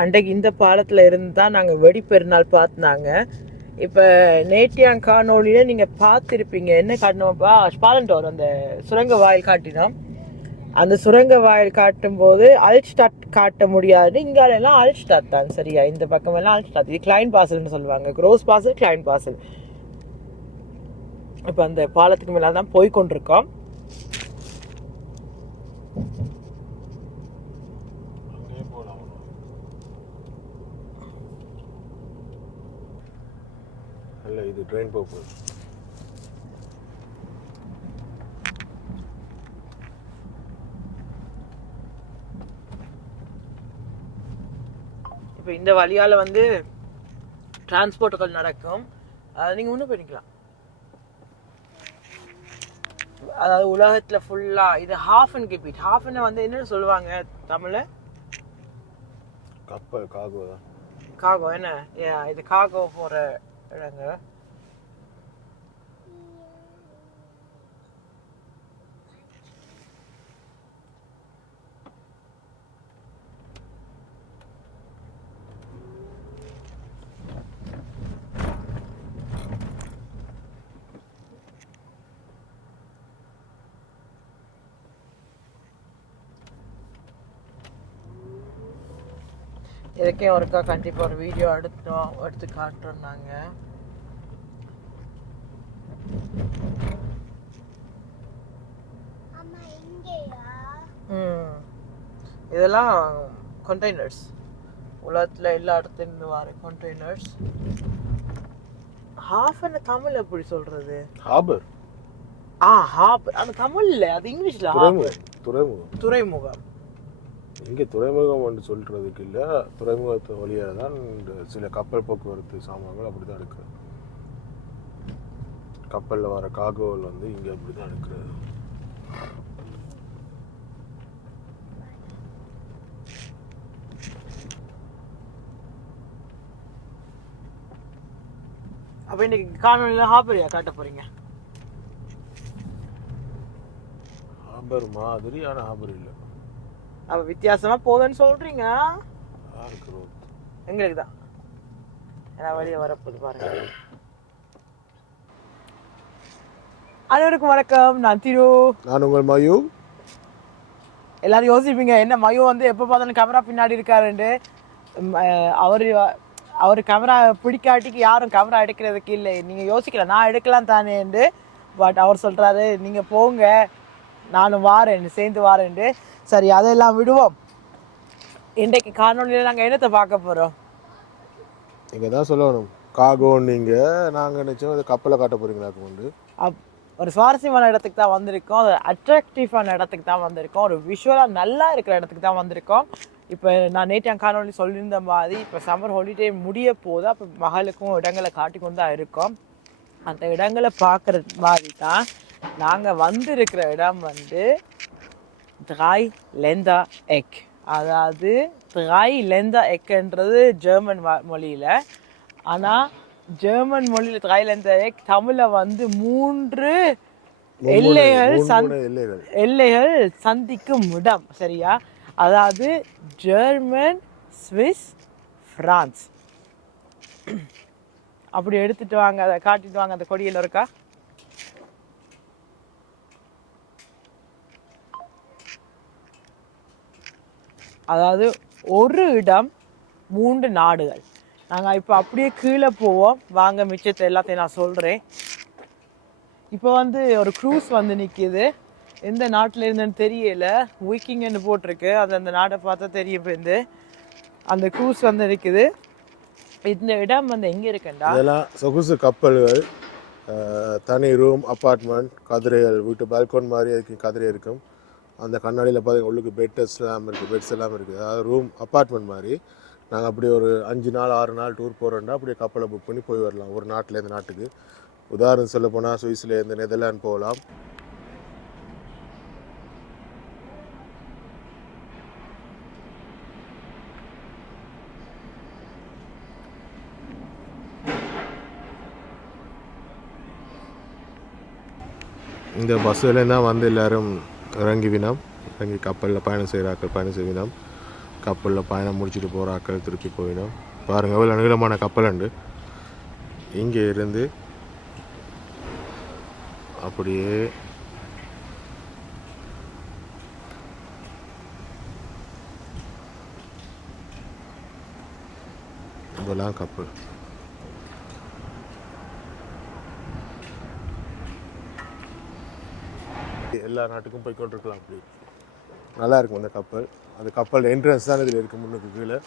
அன்றைக்கு இந்த பாலத்தில் இருந்து தான் நாங்கள் வெடிப்பெருநாள் பார்த்துனாங்க இப்போ நேட்டியாங் காணொலியில் நீங்கள் பார்த்துருப்பீங்க என்ன காட்டினோம்ப்பா பாலண்டோர் அந்த சுரங்க வாயில் காட்டினோம். அந்த சுரங்க வாயில் காட்டும் போது அல்ஸ்டாட் காட்ட முடியாது. இங்காலெல்லாம் அல்ஸ்டாட் தான் சரியா? இந்த பக்கமெல்லாம் அல்ஸ்டாட். இது கிளைன் பாசல்னு சொல்லுவாங்க. Gross Basel Klein Basel. இப்போ அந்த பாலத்துக்கு மேலே தான் போய் கொண்டிருக்கோம் இல்லை இது ட்ரெயின் போக போகுது இப்போ இந்த வழியால வந்து டிரான்ஸ்போர்ட்டுகள் நடக்கும். அதை நீங்கள் இன்னும் பண்ணிக்கலாம் அதாவது உலகத்தில் ஃபுல்லாக இது ஹாஃப் அண்ட் கிபிட் ஹாஃப் அண்ட் வந்து என்னன்னு சொல்லுவாங்க தமிழில்? கப்பல் காகோ தான். காகோ என்ன? இது காகோ போகிற இடங்க இதுக்கே ஒருக்கா கண்டிப்பாக ஒரு வீடியோ எடுத்தோம் எடுத்து காட்டுறோம் நாங்கள் இதெல்லாம் கண்டெய்னர்ஸ் உலகத்தில் எல்லா இடத்துலேருந்து வர கண்டெய்னர்ஸ் ஹாஃப் என்ன தமிழ் எப்படி சொல்கிறது ஹாபர் ஆ ஹாப் அது தமிழ்ல அது இங்கிலீஷில் ஹாப் துறைமுகம் துறைமுகம். துறைமுகம். இங்கே துறைமுகம் என்று சொல்றதுக்கு இல்லை துறைமுகத்து வழியாக தான் இந்த சில கப்பல் போக்குவரத்து சாமான்கள் அப்படி தான் எடுக்கிறது. கப்பலில் வர காகோவில் வந்து இங்கே அப்படி தான் எடுக்கிறது. அப்போ இன்னைக்கு காணொலியில் ஹாப்பரியா காட்ட போகிறீங்க ஹாபர் மாதிரி ஆனால் ஹாபர் இல்லை. அப்போ வித்தியாசமாக போகுதுன்னு ரோத் எங்களுக்கு தான் ஏன்னா வெளியே வரப்போது பாருங்க. அனைவருக்கும் வணக்கம். நான் திரு. நான் உங்கள் மயூ. எல்லாரும் யோசிப்பீங்க என்ன மயு வந்து எப்போ பார்த்தாலும் கேமரா பின்னாடி அஹ், அவரு அவர் கேமரா பிடிக்காட்டிக்கு யாரும் கேமரா எடுக்கிறதுக்கு இல்லை. நீங்கள் யோசிக்கலாம் நான் எடுக்கலாம் தானேன்ட்டு. பட் அவர் சொல்கிறாரு நீங்கள் போங்க. நானும் வாரேன் சேர்ந்து வாரேன்ட்டு. சரி அதெல்லாம் விடுவோம். இன்றைக்கு காணொலியில் நாங்கள் என்னத்தை பார்க்க போகிறோம் நீங்கள் தான் சொல்லணும். காகோ நீங்கள் நாங்கள் நினச்சோம் அது கப்பலை காட்ட போகிறீங்களாக்கு உண்டு அப் ஒரு சுவாரஸ்யமான இடத்துக்கு தான் வந்திருக்கோம். ஒரு அட்ராக்டிவான இடத்துக்கு தான் வந்திருக்கோம். ஒரு விஷுவலாக நல்லா இருக்கிற இடத்துக்கு தான் வந்திருக்கோம். இப்போ நான் நேற்று காணொலி சொல்லியிருந்த மாதிரி இப்போ சம்மர் ஹாலிடே முடிய போது அப்போ மகளுக்கும் இடங்களை காட்டி கொண்டு தான் இருக்கோம். அந்த இடங்களை பார்க்குற மாதிரி தான் நாங்கள் வந்திருக்கிற இடம் வந்து எக் அதாவது எக்ன்றது ஜெர்மன் மொழியில். ஆனால் ஜெர்மன் மொழியில் எக் தமிழில் வந்து மூன்று எல்லைகள் எல்லைகள். எல்லைகள் சந்திக்கும் இடம் சரியா? அதாவது ஜெர்மன் ஸ்விஸ் பிரான்ஸ் அப்படி எடுத்துட்டு வாங்க அதை காட்டிட்டு வாங்க அந்த கொடியில் இருக்கா? அதாவது ஒரு இடம் மூன்று நாடுகள். நாங்கள் இப்போ அப்படியே கீழே போவோம். வாங்க மிச்சத்தை எல்லாத்தையும் நான் சொல்கிறேன் இப்போ வந்து ஒரு க்ரூஸ் வந்து நிற்கிது எந்த நாட்டில் இருந்துன்னு தெரியல. வீக்கிங்னு போட்டிருக்கு. அது அந்த நாட்டை பார்த்தா தெரிய போயிருந்து அந்த க்ரூஸ் வந்து இருக்குது இந்த இடம் வந்து எங்கே இருக்குண்டா? இதெல்லாம் சொகுசு கப்பல்கள் தனி ரூம் அப்பார்ட்மெண்ட் கதிரைகள் வீட்டு பால்கோன் மாதிரி அதுக்கு கதிரை இருக்கும். அந்த கண்ணாடியில் பார்த்தீங்கன்னா உள்ளுக்கு பெட்டஸ் எல்லாம் இருக்குது பெட்ஸ் எல்லாம் இருக்குது அதாவது ரூம் அப்பார்ட்மெண்ட் மாதிரி. நாங்கள் அப்படி ஒரு அஞ்சு நாள் ஆறு நாள் டூர் போகிறோம்னா அப்படியே கப்பலை புக் பண்ணி போய் வரலாம். ஒரு நாட்டிலேருந்து நாட்டுக்கு. உதாரணம் சொல்ல போனால் சுவிஸ்லேருந்து நெதர்லாந்து போகலாம். இந்த பஸ்ஸுலேருந்து தான் வந்து எல்லோரும் இறங்கி வினோம். இறங்கி கப்பலில் பயணம் செய்கிறாக்கள் பயணம் செய்வினாம் கப்பலில் பயணம் முடிச்சுட்டு போகிறாக்கள் திருப்பி போயினோம் பாருங்கள் எவ்வளோ நீளமான கப்பல் உண்டு. இங்கே இருந்து அப்படியே இதெல்லாம் கப்பல். எல்லா நாட்டுக்கும் போய் கொண்டிருக்கலாம் அப்படி. நல்லா இருக்கும் அந்த கப்பல். அந்த கப்பல் என்ட்ரன்ஸ் தான் இதில் இருக்கு முன்னுக்கு கீழே.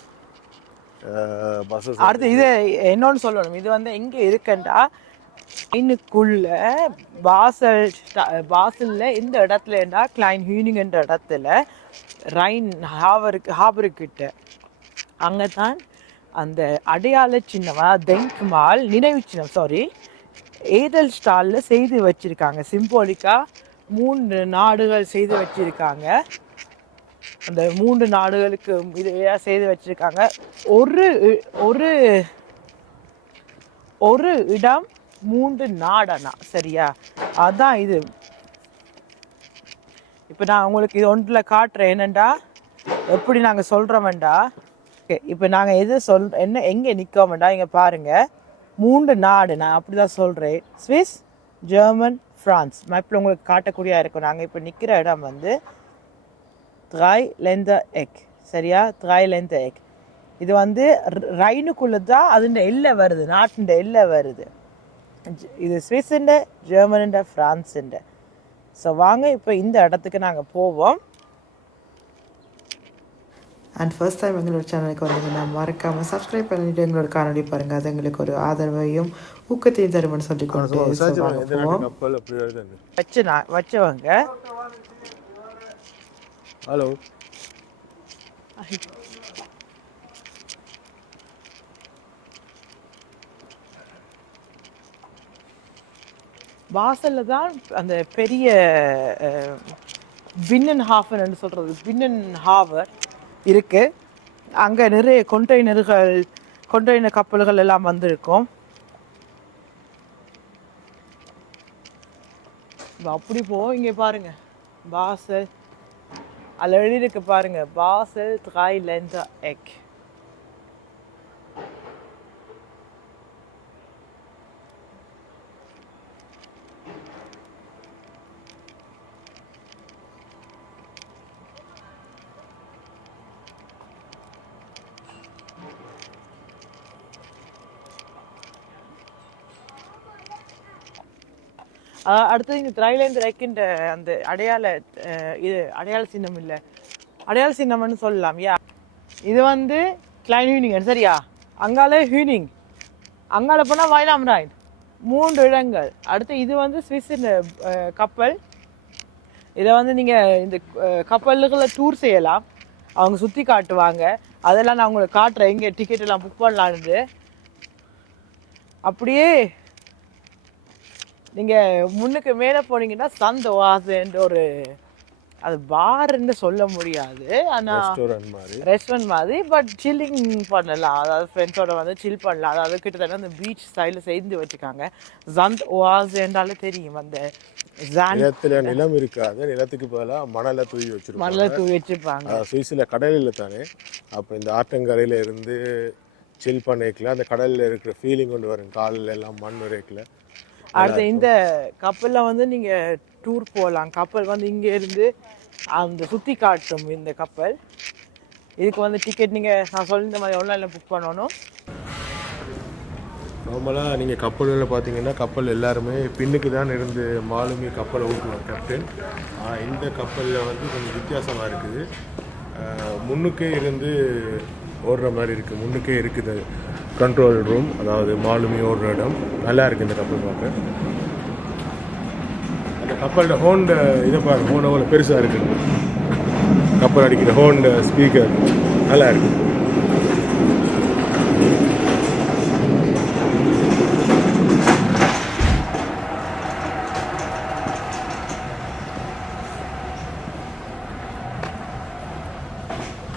பஸ்ஸஸ் அடுத்து இது என்னன்னு சொல்லணும். இது வந்து எங்க இருக்குண்டா லைனுக்குள்ள பாசல் பாசல்ல இந்த இடத்துலண்டா கிளைன் ஹீனிங்ன்ற இடத்துல ரைன் ஹாவருக்கு ஹாபருக்கிட்ட அங்கே தான் அந்த அடையாள சின்னமா தெங்க்மால் நினைவு சின்னம் சாரி ஏதல் ஸ்டாலில் செய்து வச்சிருக்காங்க சிம்போலிக்கா மூன்று நாடுகள் செய்து வச்சிருக்காங்க. அந்த மூன்று நாடுகளுக்கு இதையாக செய்து வச்சிருக்காங்க. ஒரு இ- ஒரு ஒரு இடம் மூன்று நாடனா? சரியா? அதான் இது. இப்போ நான் உங்களுக்கு இது ஒன்றில் காட்டுறேன். என்னண்டா? எப்படி நாங்கள் சொல்கிறோம்டா ஓகே இப்போ நாங்கள் எது சொல் என்ன எங்கே நிற்கோம்டா இங்கே பாருங்கள் மூன்று நாடு நான் அப்படி தான் சொல்கிறேன் ஸ்விஸ் ஜெர்மன் ஃப்ரான்ஸ் மேப்பில் உங்களுக்கு காட்டக்கூடிய இருக்கும். நாங்கள் இப்போ நிற்கிற இடம் வந்து த்ராய் லெந்த எக் சரியா? த்ராய் லெந்த எக் இது வந்து ரைனுக்குள்ளே தான் அதுண்ட எல்லை வருது. நாட்டுண்ட எல்லை வருது. இது ஸ்விஸ்ஸுண்ட ஜெர்மனுண்ட ஃப்ரான்ஸுண்ட ஸோ வாங்க இப்போ இந்த இடத்துக்கு நாங்கள் போவோம். அண்ட் ஃபர்ஸ்ட் டைம் எங்களோட சேனலுக்கு வந்தீங்கன்னா மறக்காமல் சப்ஸ்கிரைப் பண்ணிட்டு எங்களோட காணொலி பாருங்கள் அது எங்களுக்கு ஒரு ஆதரவையும் ஊக்கத்தையும் தரும்னு சொல்லிக்கொண்டு so வாங்க எந்த போவோம். நாட்டு கப்பல் அப்படி வருது வச்சு நான் வச்சவங்க. ஹலோ வாசலில் தான் அந்த பெரிய பின்னன் ஹாஃபன் சொல்கிறது பின்னன் ஹாவர். இருக்குது அங்கே நிறைய கொண்டெய்னர்கள் கொண்டெய்னர் கப்பல்கள் எல்லாம் வந்திருக்கும். அப்படி போ இங்கே பாருங்க. பாசல் அதில் எழுதியிருக்கு பாருங்க. பாசல் த்ராய் லெந்தர் எக் அடுத்தது இந்த திரைலேந்து ரெக்கின்ற அந்த அடையாள இது அடையாள சின்னம் இல்லை. அடையாள சின்னம்னு சொல்லலாம் யா. இது வந்து கிளைன் ஹூனிங் சரியா? அங்கால ஹூனிங் அங்கால போனால் வயலாம் மூன்று இடங்கள். அடுத்து இது வந்து சுவிஸ் கப்பல். இதை வந்து நீங்கள் இந்த அஹ், டூர் செய்யலாம். அவங்க சுற்றி காட்டுவாங்க. அதெல்லாம் நான் உங்களுக்கு காட்டுறேன். இங்கே டிக்கெட் எல்லாம் புக் பண்ணலான்னு அப்படியே நீங்க முன்னுக்கு மேல போனீங்கன்னா சந்த ஓயாசைன்ற ஒரு அது பார்ன்னு சொல்ல முடியாது. ஆனா ரெஸ்டாரண்ட் மாதிரி. பட் சில்லிங் பண்ணலாம். அதாவது ஃப்ரெண்ட்ஸோட வந்து சில் பண்ணலாம். அதாவது கிட்டத்தட்ட அந்த பீச் ஸ்டைலில் சேர்ந்து வச்சுருக்காங்க. ஜந்த் ஓயாசேன்றாலே தெரியும் அந்த நிலத்துல நிலம் இருக்காது. நிலத்துக்கு பதிலாக மணலை தூவி வச்சிருப்பாங்க. மணலை தூவி வச்சிருப்பாங்க. சுவிஸில் கடலில் தானே? அப்போ இந்த ஆற்றங்கரையில இருந்து சில் பண்ணிக்கல அந்த கடலில் இருக்கிற ஃபீலிங் கொண்டு வரும். காலில் எல்லாம் மண் வரைக்கல அடுத்து இந்த கப்பலில் வந்து நீங்கள் டூர் போகலாம் கப்பல் வந்து இங்கே இருந்து அந்த சுற்றி காட்டும் இந்த கப்பல். இதுக்கு வந்து டிக்கெட் நீங்கள் நான் சொல்லியிருந்த மாதிரி ஆன்லைனில் புக் பண்ணணும். நார்மலாக நீங்கள் கப்பல்களில் பார்த்தீங்கன்னா கப்பல் எல்லாருமே பின்னுக்கு தான் இருந்து மாலுமி கப்பலை ஓட்டுவார் கேப்டன் ஆனால் இந்த கப்பலில் வந்து கொஞ்சம் வித்தியாசமாக இருக்குது. முன்னுக்கே இருந்து ஓடுற மாதிரி இருக்குது முன்னுக்கே இருக்குது. கண்ட்ரோல் ரூம் அதாவது மாலுமி ஓடுற இடம். நல்லா இருக்குது இந்த கப்பல் பார்க்க. அந்த கப்பலோட ஹோண்ட இதை பாருங்க ஹோன் அவ்வளோ பெருசாக இருக்குது கப்பல் அடிக்கிற ஹோண்ட ஸ்பீக்கர் நல்லா இருக்குது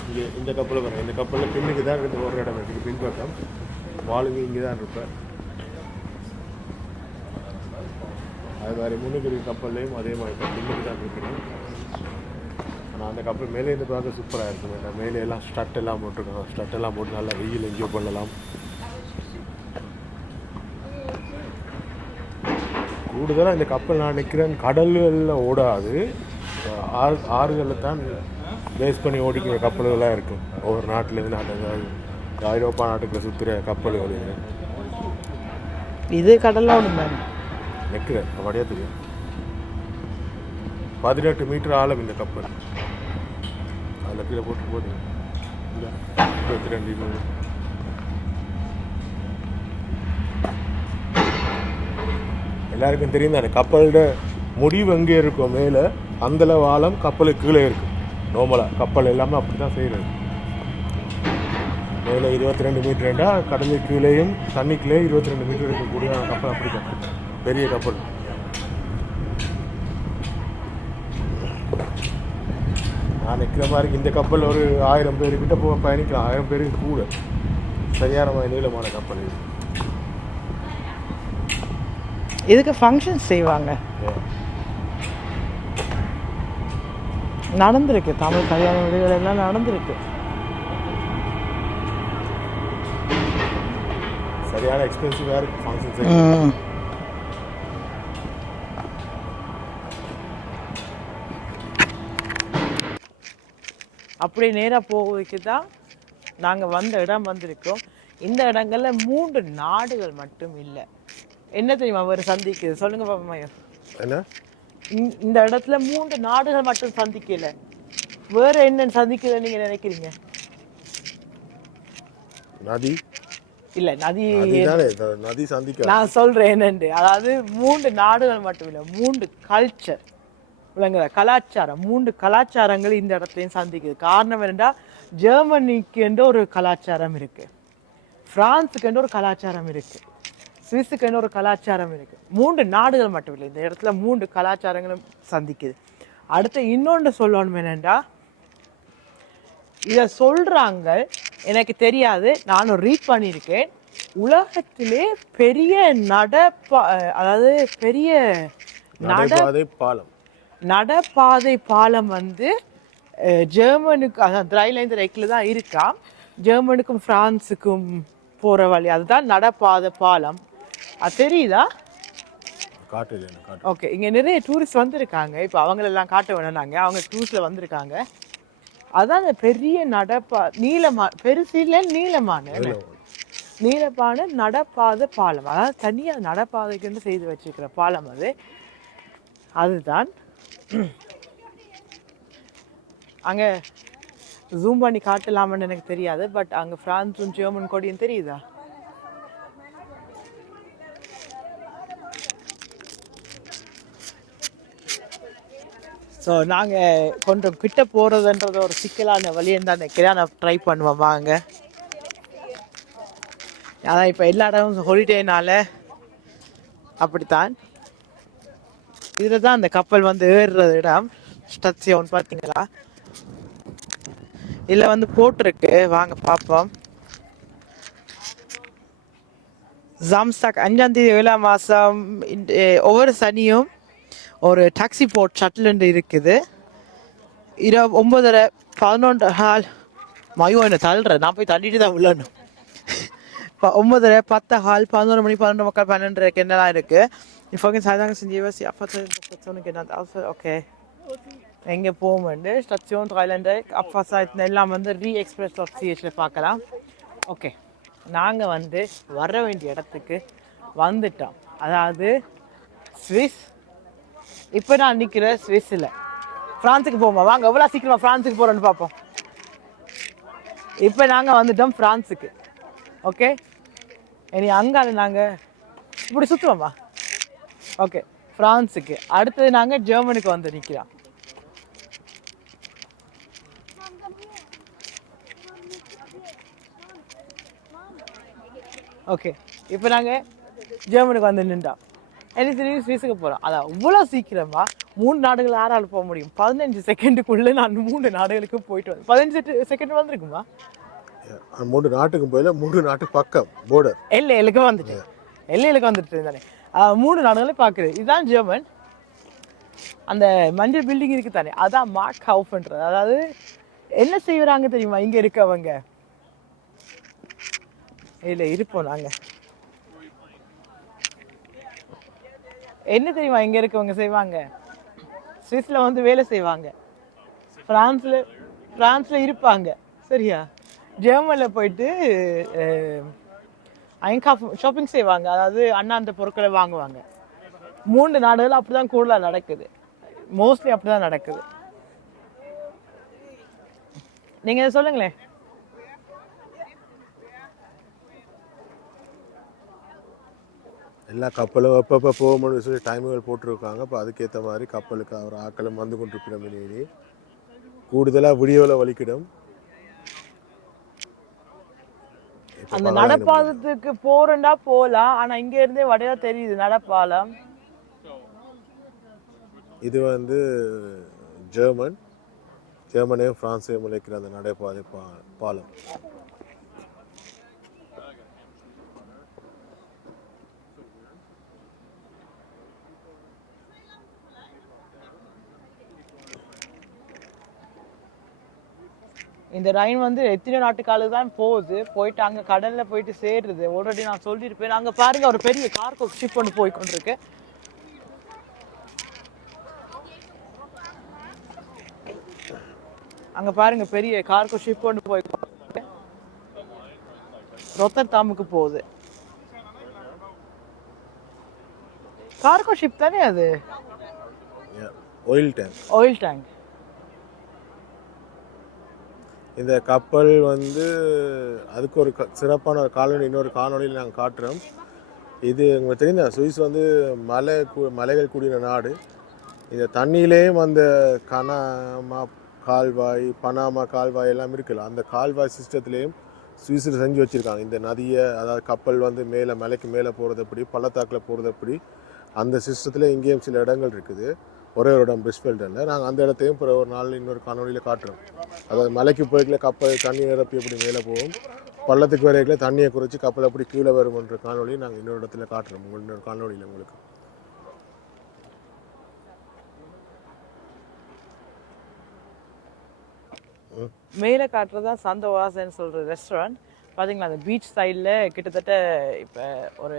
இங்கே இந்த கப்பலில் பாருங்க இந்த கப்பலில் பின்னுக்கு தான் இருந்து ஒரு இடம் இருக்குது பின்பக்கம் வாளுங்க இங்கே தான் இருப்பேன் அது மாதிரி முன்னுக்கு கப்பல்லையும் அதே மாதிரி தான் பின்னுக்கு தான் இருக்கணும் ஆனால் அந்த கப்பல் மேலே இருந்து பார்க்க சூப்பராக இருக்கும். ஏன்னா மேலே எல்லாம் ஸ்டட் எல்லாம் போட்டிருக்காங்க. ஸ்டட் எல்லாம் போட்டு நல்லா வெயில் என்ஜாய் பண்ணலாம். கூடுதலாக இந்த கப்பல் நான் நிற்கிறேன் கடல்களில் ஓடாது. ஆறு ஆறுகளில் தான் பேஸ் பண்ணி ஓடிக்கிற கப்பல்களாக இருக்கும். ஒவ்வொரு நாட்டிலேருந்து நாட்டு ஐரோப்பா நாட்டுக்குள்ள சுற்றுற கப்பல்கள் இது. கடலில் கடல்ல மேம் நிற்கிறேன் அப்படியே தெரியும். பதினெட்டு மீட்டர் ஆழம் இந்த கப்பல் அதில் கீழே போட்டு போகுது இல்லை இருபத்தி ரெண்டு இருபது. எல்லாருக்கும் தெரியும் தானே கப்பலோட முடிவு எங்கே இருக்கும் மேலே அந்தளவு ஆழம் கப்பலுக்கு கீழே இருக்கும் நார்மலாக கப்பல் எல்லாமே அப்படி தான் செய்கிறது மேலே இருபத்தி ரெண்டு மீட்டர்ண்டா கடலுக்கு கீழேயும் தண்ணிக்குள்ளே இருபத்தி ரெண்டு மீட்டர் இருக்கக்கூடிய கப்பல் அப்படி தான் பெரிய கப்பல் நான் நிற்கிற மாதிரி இந்த கப்பல் ஒரு ஆயிரம் பேருக்கிட்ட போக பயணிக்கலாம். ஆயிரம் பேருக்கு கூட. சரியான மாதிரி நீளமான கப்பல் இது இதுக்கு ஃபங்க்ஷன் செய்வாங்க. நடந்திருக்கு. தமிழ் கல்யாண வீடுகள் எல்லாம் நடந்திருக்கு. சரியான எக்ஸ்பென்சிவாக இருக்குது ஃபங்க்ஷன் அப்படி நேராக போவதுக்கு தான் நாங்கள் வந்த இடம் வந்திருக்கோம். இந்த இடங்கள்ல மூன்று நாடுகள் மட்டும் இல்லை. என்ன தெரியுமா அவர் சந்திக்குது? சொல்லுங்க பாப்பா என்ன? இந்த- இடத்துல மூன்று நாடுகள் மட்டும் சந்திக்கல. வேற என்ன சந்திக்கல நீங்க நினைக்கிறீங்க? நதி. இல்ல நதி நதி சந்திக்க நான் சொல்றேன் என்னண்டு அதாவது மூன்று நாடுகள் மட்டும் இல்லை மூன்று கல்ச்சர் விளங்குற கலாச்சாரம் மூன்று கலாச்சாரங்கள் இந்த இடத்துலையும் சந்திக்குது. காரணம் என்னென்னா ஜெர்மனிக்குன்ற ஒரு கலாச்சாரம் இருக்குது ஃப்ரான்ஸுக்கு என்று ஒரு கலாச்சாரம் இருக்குது சுவிஸுக்குன்னு ஒரு கலாச்சாரம் இருக்குது மூன்று நாடுகள் மட்டும் இல்லை இந்த இடத்துல மூன்று கலாச்சாரங்களும் சந்திக்குது. அடுத்து இன்னொன்று சொல்லணும் என்னென்னா இதை சொல்கிறாங்க எனக்கு தெரியாது நானும் ரீட் பண்ணியிருக்கேன். உலகத்திலே பெரிய நட அதாவது பெரிய நட பாலம். நடப்பாதை பாலம் வந்து ஜெர்மனுக்கு அதான் திரைலேருந்து ரெக்கில் தான் இருக்கா. ஜெர்மனுக்கும் பிரான்ஸுக்கும் போகிற வழி. அதுதான் நடப்பாதை பாலம். அது தெரியுதா? ஓகே இங்கே நிறைய டூரிஸ்ட் வந்திருக்காங்க. இப்போ அவங்களெல்லாம் காட்ட வேணாம் நாங்கள் அவங்க டூரிஸ்டில் வந்திருக்காங்க. அதான் அந்த பெரிய நடப்பா நீளமா பெருசு இல்லை நீளமான? நீளப்பான நடப்பாதை பாலம். அதாவது தனியாக நடப்பாதைக்குன்னு செய்து வச்சிருக்கிற பாலம் அது. அதுதான் அங்கே ஜூம் பண்ணி காட்டலாமான்னு எனக்கு தெரியாது பட் அங்கே ஃப்ரான்ஸும் ஜெர்மன் கொடியும் தெரியுதா? ஸோ நாங்கள் கொஞ்சம் கிட்ட போகிறதுன்றது ஒரு சிக்கலான வழின்னு தான் நினைக்கிறேன் நான் ட்ரை பண்ணுவோம் வாங்க அதான் இப்போ எல்லா இடமும் ஹாலிடேனால அப்படித்தான். இதில் தான் அந்த கப்பல் வந்து ஏறுறது இடம். ஸ்டச்சியோன் பார்த்தீங்களா இதில் வந்து போட்டிருக்கு வாங்க பார்ப்போம் ஜாம்ஸ்டாக் அஞ்சாம் தேதி ஏழாம் மாதம் ஒவ்வொரு சனியும் ஒரு டாக்ஸி போட் ஷட்டில் இருக்குது. இரவு ஒன்பதரை பதினொன்று ஹால் மயோ என்ன தள்ளுற? நான் போய் தள்ளிட்டு தான் உள்ளணும் இப்போ ஒன்பதரை பத்து ஹால் பதினொரு மணி பன்னெண்டு மக்கள் பன்னெண்டு என்னெல்லாம் இருக்குது Die folgenden Zeitungen sind jeweils die Abfahrtstationen genannt. Also, okay. எங்கே போகும்போது ஸ்டேஷன் ட்ரைலண்டர் அப்ஃபாசைட் எல்லாம் வந்து ரீ எக்ஸ்பிரஸ் டாட் சிஹெச்சில் பார்க்கலாம். ஓகே நாங்கள் வந்து வர வேண்டிய இடத்துக்கு வந்துட்டோம். அதாவது ஸ்விஸ் இப்போ நான் நிற்கிற ஸ்விஸ்ஸில் ஃப்ரான்ஸுக்கு போமா? வாங்க எவ்வளோ சீக்கிரமாக ஃப்ரான்ஸுக்கு போகிறோன்னு பார்ப்போம். இப்போ நாங்கள் வந்துட்டோம் ஃப்ரான்ஸுக்கு ஓகே இனி அங்கால நாங்கள் இப்படி சுற்றுவோமா ஓகே ஃப்ரான்ஸுக்கு அடுத்தது நாங்கள் ஜெர்மனுக்கு வந்து நிற்கிறோம் ஓகே இப்போ நாங்கள் ஜெர்மனுக்கு வந்து நின்றோம். என்ன தெரியும்? ஸ்விஸுக்கு போகிறோம் அதான் இவ்வளோ சீக்கிரமா மூணு நாடுகள் யாரால் போக முடியும்? பதினஞ்சு செகண்டுக்குள்ளே நான் மூணு நாடுகளுக்கு போயிட்டு வந்தேன். பதினஞ்சு செகண்ட் வந்திருக்குமா? மூன்று நாட்டுக்கும் போயில மூன்று நாட்டு பக்கம் போர்டர் எல்லைகளுக்கு வந்துட்டு. எல்லைகளுக்கு வந்துட்டு தானே அஹ் மூணு நாடுகளை பார்க்குது. இதுதான் ஜெர்மன். அந்த மஞ்சள் பில்டிங் இருக்கு தானே அதான் மார்க் ஹவுஃப்ன்றது அதாவது என்ன செய்வாங்க தெரியுமா? இங்கே இருக்கவங்க. இல்லை இருப்போம் நாங்கள் என்ன தெரியுமா இங்கே இருக்கவங்க செய்வாங்க? சுவிஸில் வந்து வேலை செய்வாங்க. ஃப்ரான்ஸில் ஃப்ரான்ஸில் இருப்பாங்க. சரியா? ஜெர்மனில் போயிட்டு அயங்கா ஷாப்பிங் செய்வாங்க. அதாவது அண்ணா அந்த பொருட்களை வாங்குவாங்க. மூன்று நாடுகள் அப்படிதான் கூடுதலாக நடக்குது. மோஸ்ட்லி அப்படிதான் நடக்குது. நீங்கள் இதை சொல்லுங்களேன். எல்லா கப்பலும் எப்பப்போ போகணும்னு சொல்லி டைமுகள் போட்டிருக்காங்க. இப்போ அதுக்கேற்ற மாதிரி கப்பலுக்கு அவர் ஆக்களும் வந்து கொண்டிருக்கிற வெளியே கூடுதலாக விடியோவில் வலிக்கிடும் இப்ப அந்த நடப்பாதத்துக்கு போறேன்டா போலாம். ஆனா இங்க இருந்தே வடையா தெரியுது நடப்பாலம் இது வந்து ஜெர்மன். ஜெர்மனையும் பிரான்ஸையும் இணைக்கிற அந்த நடைபாதை பா பாலம். இந்த ரைன் வந்து எத்தனை நாட்டுக்காலுக்கு தான் போகுது. போயிட்டு அங்க கடல்ல போயிட்டு சேருது ஆல்ரெடி நான் சொல்லியிருப்பேன். அங்க பாருங்க ஒரு பெரிய கார்கோ ஷிப் ஒன்று போய் கொண்டிருக்கு. அங்க பாருங்க பெரிய கார்கோ ஷிப் ஒன்று போய். ரொத்தர்தாமுக்கு போகுது. கார்கோ ஷிப் தானே அது? ஆயில் டேங்க் ஆயில் டேங்க் இந்த கப்பல் வந்து அதுக்கு ஒரு க- சிறப்பான ஒரு காணொளி இன்னொரு காணொளியில் நாங்கள் காட்டுறோம். இது உங்களுக்கு தெரியுதா? சுவிஸ் வந்து மலை மலைகள் கூடிய நாடு. இந்த தண்ணியிலேயும் அந்த கனாமா கால்வாய் பனாமா கால்வாய் எல்லாம் இருக்குல்ல அந்த கால்வாய் சிஸ்டத்துலேயும் சுவிஸில் செஞ்சு வச்சுருக்காங்க. இந்த நதியை அதாவது கப்பல் வந்து மேலே மலைக்கு மேலே போகிறது எப்படி பள்ளத்தாக்கில் போகிறது எப்படி அந்த சிஸ்டத்தில் இங்கேயும் சில இடங்கள் இருக்குது. ஒரே ஒரு இடம் பிரிஸ்பெல்டனில் நாங்கள் அந்த இடத்தையும் பிற ஒரு நாள் இன்னொரு காணொலியில் காட்டுறோம். அதாவது மலைக்கு போய்க்கல கப்பல் தண்ணி நிரப்பி எப்படி மேலே போகும்? பள்ளத்துக்கு வரைக்கும் தண்ணியை குறைச்சி கப்பல் எப்படி கீழே வரும்ன்ற காணொலியை நாங்கள் இன்னொரு இடத்துல காட்டுறோம். உங்கள் இன்னொரு காணொலியில் உங்களுக்கு. மேலே காட்டுறது தான் சந்த வாசன்னு சொல்கிற ரெஸ்டாரண்ட் பார்த்தீங்களா அந்த பீச் சைடில் கிட்டத்தட்ட இப்போ ஒரு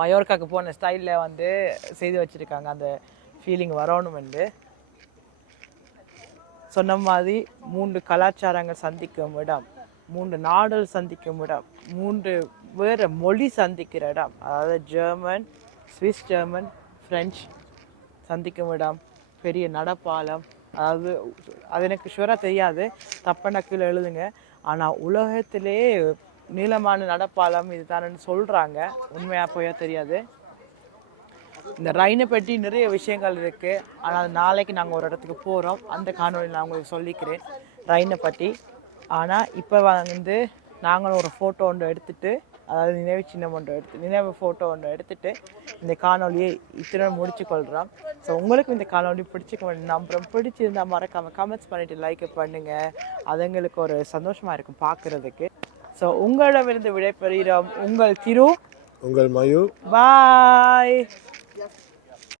மயோர்க்காக்கு போன ஸ்டைலில் வந்து செய்து வச்சுருக்காங்க. அந்த ஃபீலிங் வரணுமெண்டு சொன்ன மாதிரி மூன்று கலாச்சாரங்கள் சந்திக்கும் இடம் மூன்று நாடுகள் சந்திக்கும் இடம் மூன்று வேறு மொழி சந்திக்கிற இடம் அதாவது ஜெர்மன் ஸ்விஸ் ஜெர்மன் ஃப்ரெஞ்ச் சந்திக்கும் இடம் பெரிய நடப்பாலம் அதாவது அது எனக்கு ஷுவராக தெரியாது. தப்பான கீழே எழுதுங்க. ஆனால் உலகத்திலே நீளமான நடப்பாலம் இதுதானு சொல்கிறாங்க உண்மையாக போயா தெரியாது. இந்த ரைனை பற்றி நிறைய விஷயங்கள் இருக்குது ஆனால் நாளைக்கு நாங்கள் ஒரு இடத்துக்கு போகிறோம் அந்த காணொளி நான் உங்களுக்கு சொல்லிக்கிறேன் ரைனை பற்றி. ஆனால் இப்போ வந்து நாங்களும் ஒரு ஃபோட்டோ ஒன்று எடுத்துட்டு அதாவது நினைவு சின்னம் ஒன்று எடுத்து நினைவு ஃபோட்டோ ஒன்று எடுத்துட்டு இந்த காணொலியை இத்தனை முடிச்சு கொள்கிறோம் ஸோ உங்களுக்கு இந்த காணொலி பிடிச்சிக்க நம்புறோம். பிடிச்சிருந்தா மறக்காமல் கமெண்ட்ஸ் பண்ணிவிட்டு லைக் பண்ணுங்கள் அது எங்களுக்கு ஒரு சந்தோஷமாக இருக்கும் பார்க்குறதுக்கு. ஸோ உங்களிடமிருந்து விடைபெறுகிறோம். உங்கள் திரு உங்கள் மயூ. பாய்